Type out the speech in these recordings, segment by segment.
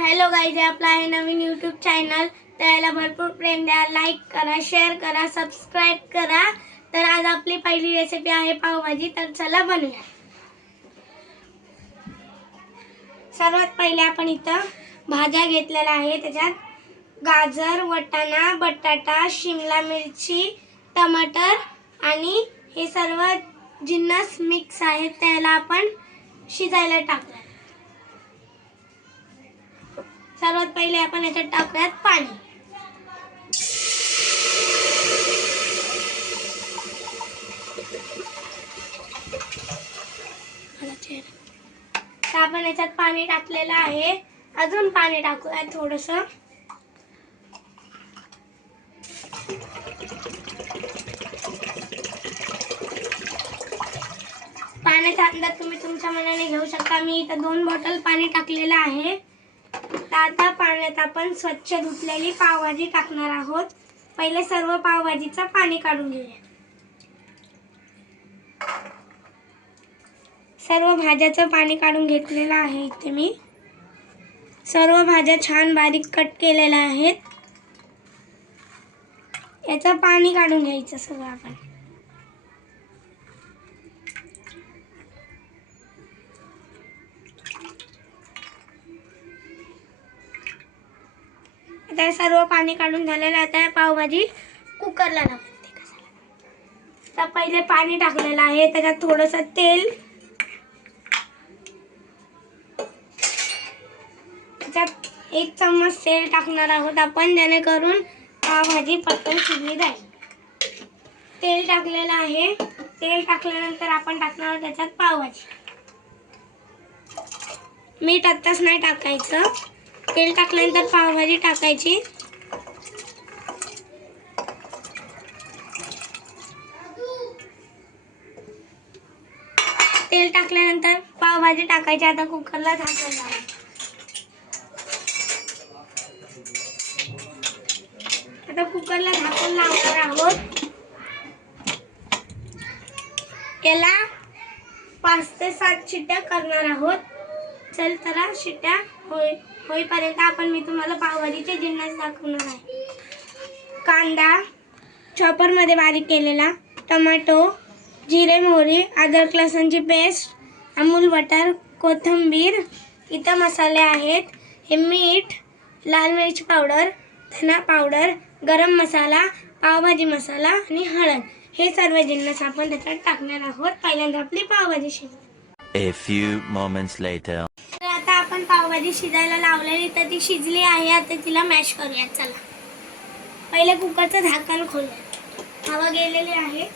Hello guys, आपला आहे नवीन YouTube channel. त्याला भरपूर प्रेम द्या, लाईक करा, शेअर करा, सबस्क्राईब करा. तर आज आपली पहिली रेसिपी आहे पावभाजी. तर चला बनवूया. सर्वात पहिले आपण इथं भाज्या घेतलेल्या आहे. त्याच्यात गाजर, वाटाणा, बटाटा, शिमला मिरची, टमाटर आणि हे सर्व जिन्नस मिक्स आहेत. त्याला आपण शिजायला टाकूया. सर्वात पहिले आपण याच्यात टाकूयात पाणी. तर आपण याच्यात पाणी टाकलेलं आहे. अजून पाणी टाकूया थोडंसं. पाण्याचा अंदाज तुम्ही तुमच्या मनाने घेऊ शकता. मी इथं 2 बॉटल पाणी टाकलेलं आहे. तर आता पाण्यात आपण स्वच्छ धुतलेली पावभाजी टाकणार आहोत. पहिले सर्व पावभाजीचं पाणी काढून घेऊया. सर्व भाज्याचं पाणी काढून घेतलेलं आहे. इथे मी सर्व भाज्या छान बारीक कट केलेल्या आहेत. याचं पाणी काढून घ्यायचं सगळं आपण. आता सर्व पाणी काढून झालेलं आहे. आता पावभाजी कुकरला लावायची. तर पहिले पाणी टाकलेलं आहे. त्याच्यात थोडंसं तेल, त्याच्यात 1 चम्मच तेल टाकणार आहोत आपण, जेणेकरून पावभाजी पटकन शिजली जाईल. तेल टाकलेलं आहे. तेल टाकल्यानंतर आपण टाकणार आहोत त्याच्यात पावभाजी. मीठ आत्ताच नाही टाकायचं. तेल टाकल्यानंतर पावभाजी टाकायची. तेल टाकल्यानंतर पावभाजी टाकायची. आता कुकरला झाकण लावायचं. आता कुकरला झाकण लावणार आहोत. याला 5 ते 7 शिट्ट्या करणार आहोत. चल तर शिट्ट्या होईपर्यंत मी तुम्हाला पावभाजीचे जिन्नस दाखवणार आहे. कांदा चॉपरमध्ये बारीक केलेला, टोमॅटो, जिरे मोहरी, अद्रक लसूणची पेस्ट, अमूल बटर, कोथिंबीर. इथं मसाले आहेत. हे मीठ, लाल मिरची पावडर, धना पावडर, गरम मसाला, पावभाजी मसाला आणि हळद. हे सर्व जिन्नस आपण त्याच्यात टाकणार आहोत. पहिल्यांदा आपली pav bhaji शिजेल. A few moments later. तर आता आपण पावभाजी शिजायला लावलेली, तर ती शिजली आहे. आता तिला मॅश करूया. चला पहिले कुकरचं झाकण खोलूया. हवा गेलेली आहे.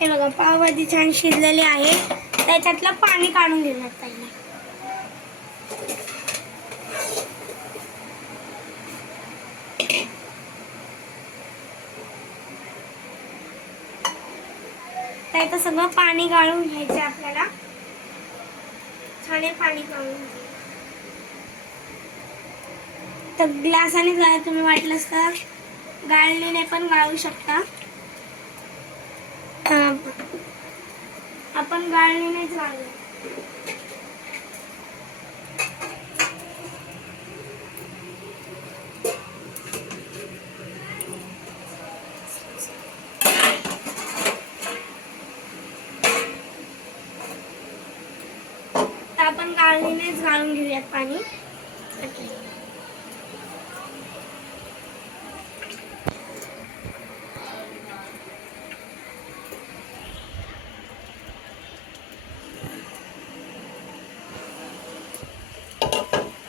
हे बघा, पावभाजी छान शिजलेली आहे. त्याच्यातलं पाणी काढून घेऊयात पहिले. त्याचं सगळं पाणी गाळून घ्यायचं आपल्याला. छान पाणी गाळून घ्यायचं. तर ग्लासाने गाळ, तुम्ही वाटलंच तर गाळणीने पण गाळू शकता. आपण गाळणीनेच गाळू. आपण गाळणीनेच गाळून घेऊयात पाणी.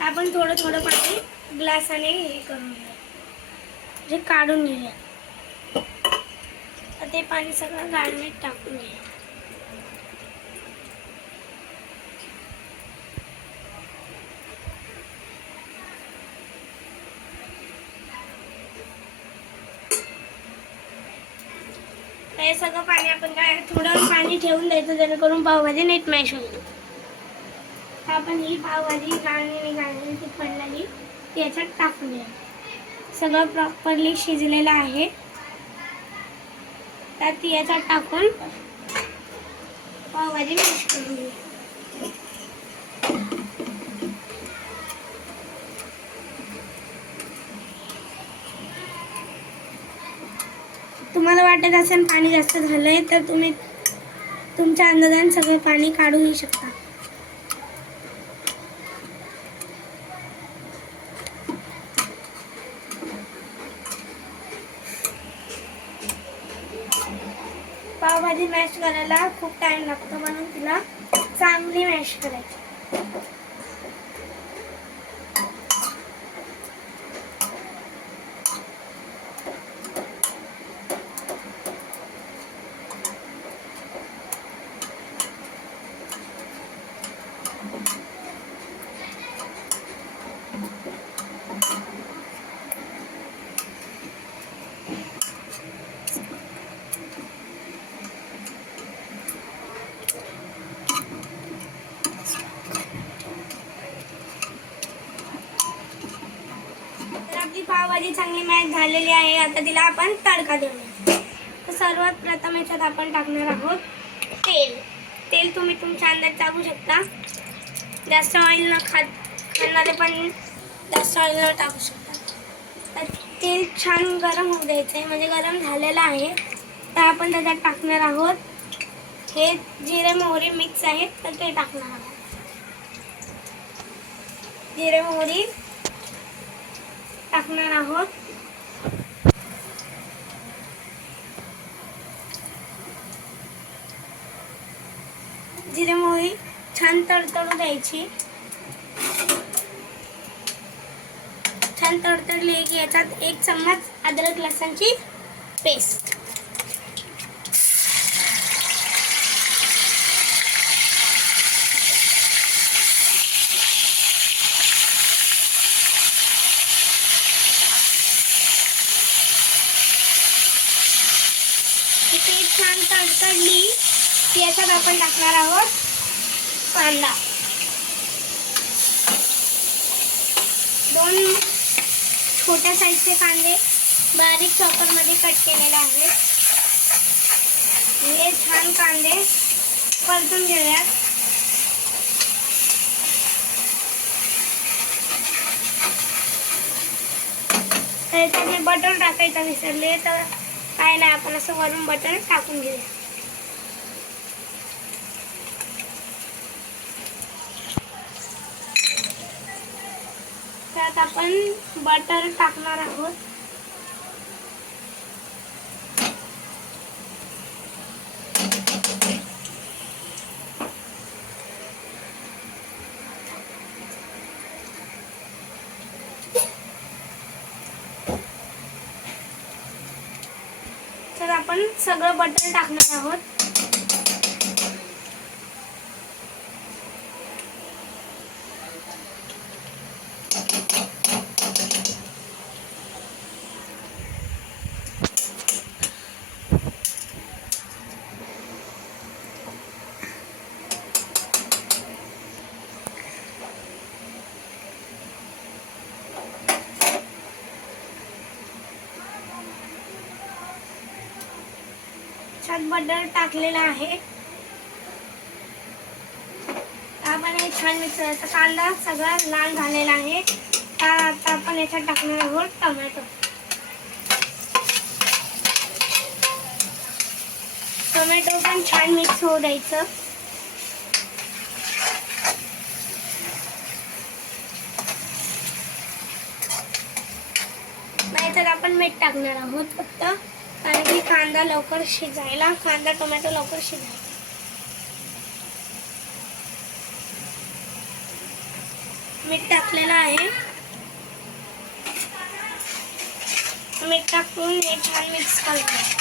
आपण थोडं थोडं पाणी ग्लासाने हे करून घेऊया, म्हणजे काढून घेऊया. ते पाणी सगळं गाळणीत टाकून घेऊया. हे सगळं पाणी आपण काय थोडं पाणी ठेवून द्यायचं, जेणेकरून पावभाजी नीट मॅश होईल. आपण ही पावभाजी गाळणीने ती पडलेली याच्यात टाकूया. सगळं प्रॉपरली शिजलेलं आहे. त्यात याच्यात टाकून पावभाजी मॅश करून घेऊ. तुम्हाला वाटत असेल पाणी जास्त झालंय तर तुम्ही तुमच्या अंदाजाने सगळं पाणी काढूही शकता. पावभाजी मॅश करायला खूप टाइम लागतो म्हणून तिला चांगली मॅश करायची. आपली पावभाजी चांगली मॅश झालेली आहे. आता तिला आपण तडका देऊया. तर सर्वात प्रथम याच्यात आपण टाकणार आहोत तेल. तेल तुम्ही तुमच्या अंदाज टाकू शकता. जास्त ऑइल न खाणारे पण जास्त ऑइल न टाकू शकता. तर तेल छान गरम होऊ द्यायचं आहे, म्हणजे गरम झालेलं आहे. तर आपण त्याच्यात टाकणार आहोत हे जिरे मोहरी मिक्स आहेत तर ते टाकणार आहोत. जिरे मोहरी टाकणार आहोत. जिरे मोहरी छान तडतडू द्यायची. छान तडतडली की याच्यात 1 चम्मच अद्रक लसणची पेस्ट. ती छान तडतडली की याच्यात आपण टाकणार आहोत कांदा. 2 छोट्या साईजचे कांदे बारीक चॉपरमध्ये कट केलेले आहेत. हे छान कांदे परतून घेऊयात. त्याच्यात मी बटर टाकायचं विसरले तर काय नाही, आपण असं वरून बटर टाकून घेऊया. त्यात आपण बटर टाकणार आहोत. तर आपण सगळं बटर टाकणार आहोत. छान बटर टाकलेला आहे. आपण हे छान मिक्स करायचं. कांदा सगळा लाल झालेला आहे. आता आपण याच्यात टाकणार आहोत टोमॅटो. टोमॅटो पण छान मिक्स होऊ द्यायचं. नाहीतर आपण मीठ टाकणार आहोत फक्त, कारण की कांदा लवकर शिजायला, कांदा टोमॅटो लवकर शिजायला. मीठ टाकलेलं आहे. मीठ टाकून हे छान मिक्स करायचं.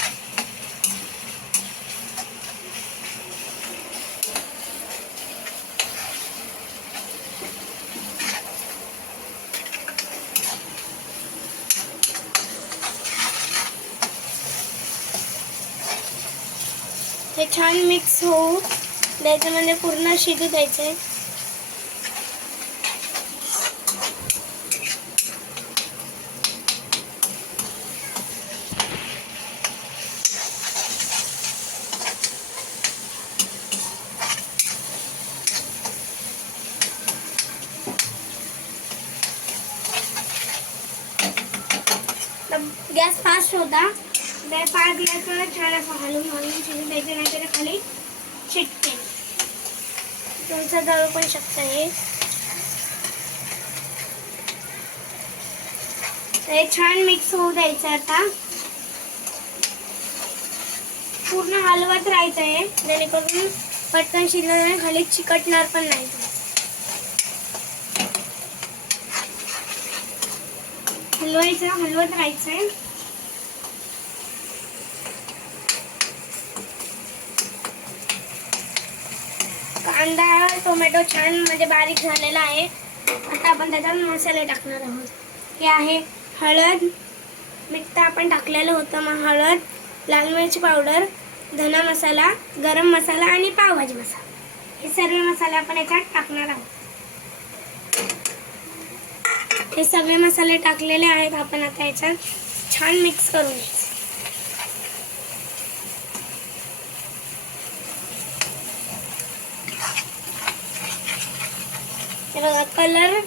हे छान मिक्स होऊ द्यायचं, म्हणजे पूर्ण शिजू द्यायचं. पेस्ट होता ते 5 मिनिट छान असं हलवून शिजून द्यायचं, नाही तर खाली चिटकेल. तुमचं जवळ पण शकतं हे. हे छान मिक्स होऊ द्यायचं. आता पूर्ण हलवत राहायचं आहे जेणेकरून पटकन शिजणार नाही, खाली चिकटणार पण नाही. हलवत राहायचंय. कांदा टोमॅटो छान म्हणजे बारीक झालेला आहे. आता आपण त्याच्यात मसाले टाकणार आहोत. हे आहे हळद, मीठ तर आपण टाकलेलं होतं. मग हळद, लाल मिरची पावडर, धना मसाला, गरम मसाला आणि पावभाजी मसाला, हे सर्व मसाले आपण याच्यात टाकणार आहोत. हे सगळे मसाले टाकलेले आहेत. आपण आता याच्यात छान मिक्स करून घ्यायचं. हे बघा कलर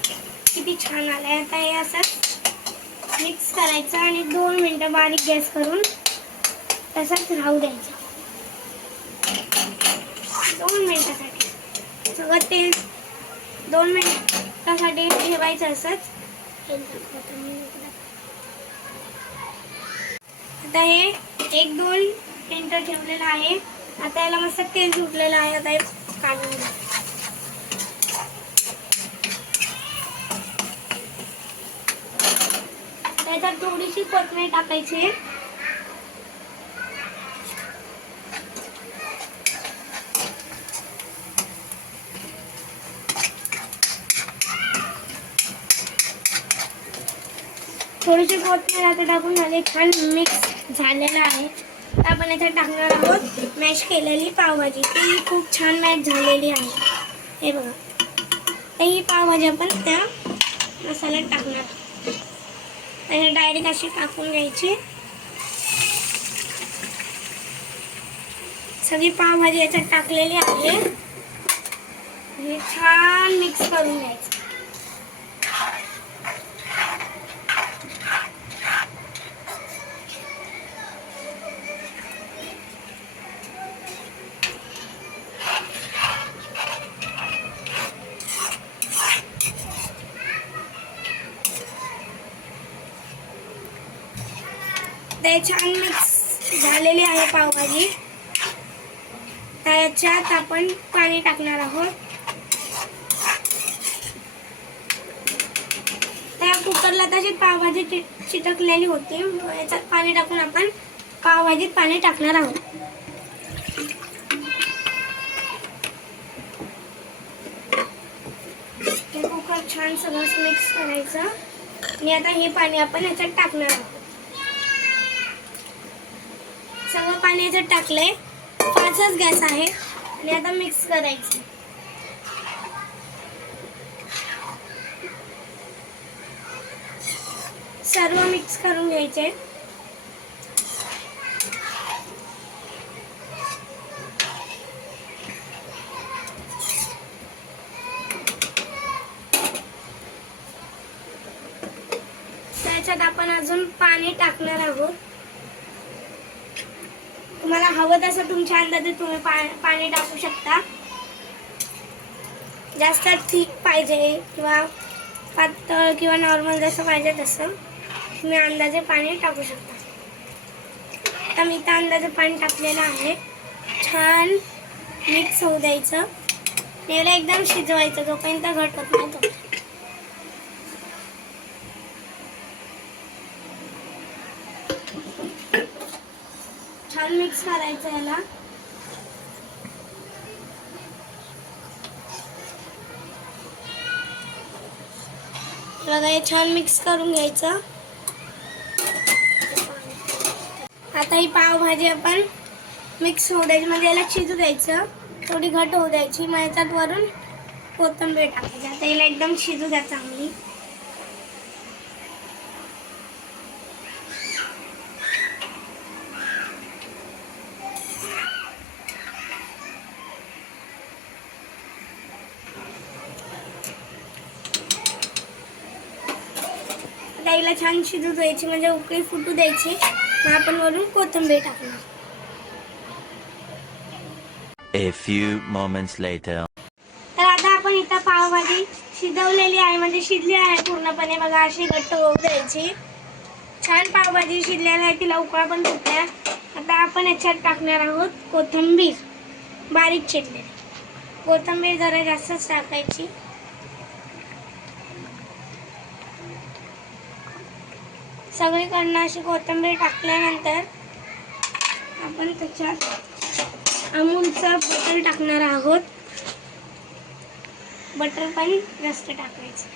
किती छान आलाय. आता हे असं मिक्स करायचं आणि 2 मिनिटं बारीक गॅस करून तसंच राहू द्यायचं. 2 मिनिटासाठी सगळं तेल 2 मिनिटासाठी ठेवायचं असंच. आता हे 1-2 मिनिटं ठेवलेलं आहे. आता याला मस्त तेल सुटलेलं आहे. आता हे काढून घ्या. त्याच्यात थोडीशी कोथिंबीर टाकायची. थोडीशी कोथिंबीर आता टाकून झाले. छान मिक्स झालेलं आहे. आता आपण याच्यात टाकणार आहोत मॅश केलेली पावभाजी. ती खूप छान मॅश झालेली आहे. हे बघा, ही पावभाजी आपण त्या मसाल्यात टाकणार आहोत. आणि डायरेक्ट अशी टाकून घ्यायची. सगळी पावभाजी याच्यात टाकलेली आहे. हे छान मिक्स करून घ्यायचं. ते छान मिक्स झालेली आहे पावभाजी. त्याच्यात आपण पाणी टाकणार आहोत. त्या कुकरला तशीच पावभाजी चिटकलेली होती. याच्यात पाणी टाकून आपण पावभाजीत पाणी टाकणार आहोत. हे कुकर छान सगळं मिक्स करायचं. आणि आता हे पाणी आपण याच्यात टाकणार आहोत. सगळं पाणी याच्यात टाकलंय. 5च गॅस आहे. आणि आता मिक्स करायचं. सर्व मिक्स करून घ्यायचे. त्याच्यात आपण अजून पाणी टाकणार आहोत. तुम्हाला हवं तसं तुमच्या अंदाजे तुम्ही पाणी टाकू शकता. जास्त थिक पाहिजे किंवा पातळ किंवा नॉर्मल जसं पाहिजे तसं तुम्ही अंदाजे पाणी टाकू शकता. आता मी तर अंदाजे पाणी टाकलेलं आहे. छान मिक्स होऊ द्यायचं. याला एकदम शिजवायचं जोपर्यंत घट होत नाही तो. छान मिक्स करायचं याला. बघा हे छान मिक्स करून घ्यायचं. आता ही पावभाजी आपण मिक्स होऊ द्यायची, म्हणजे याला शिजू द्यायचं. थोडी घट होऊ द्यायची. मग याच्यात वरून कोथिंबीर टाकायची. आता याला एकदम शिजू द्या चांगली. याला छान शिजू द्यायची, म्हणजे उकळी फुटू द्यायची. मग आपण वरून कोथिंबीर टाकणार. A few moments later. तर आता आपण इथं पावभाजी शिजवलेली आहे, म्हणजे शिजली आहे पूर्णपणे. बघा अशी घट्ट होऊ द्यायची. छान पावभाजी शिजलेली आहे, तिला उकळा पण सुटल्या. आता आपण याच्यात टाकणार आहोत कोथिंबीर, बारीक चिरलेली. कोथिंबीर जरा जास्तच टाकायची. सगळीकडनं अशी कोथिंबीर टाकल्यानंतर आपण त्याच्यात अमूलचं बटर टाकणार आहोत. बटर पण जास्त टाकायचं.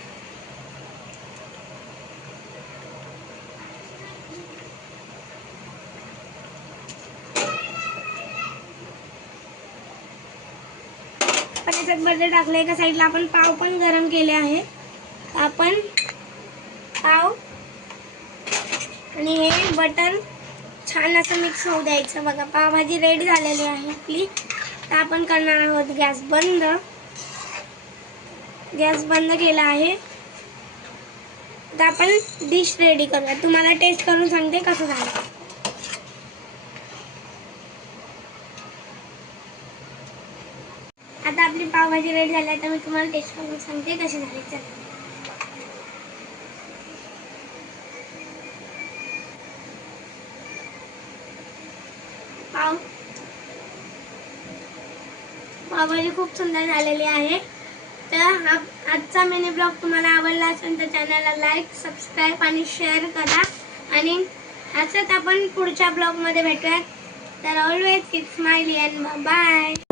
त्याच्यात बटर टाकलं. एका साईडला आपण पाव पण गरम केले आहे. आपण पाव आणि हे बटर छान असं मिक्स होऊ द्यायचं. बघा पावभाजी रेडी झालेली आहे आपली. तर आपण करणार आहोत गॅस बंद. गॅस बंद केला आहे. तर आपण डिश रेडी करूया. तुम्हाला टेस्ट करून सांगते कसं झालं. आता आपली पावभाजी रेडी झाली आहे. तर मी तुम्हाला टेस्ट करून सांगते कशी झाली. चला. पावभाजी खूप सुंदर झालेली आहे. तर आजचा मिनी ब्लॉग तुम्हाला आवडला असेल तर चॅनलला लाईक, सबस्क्राईब आणि शेअर करा. आणि असंच आपण पुढच्या ब्लॉगमध्ये भेटूया. तर always keep smiley and bye.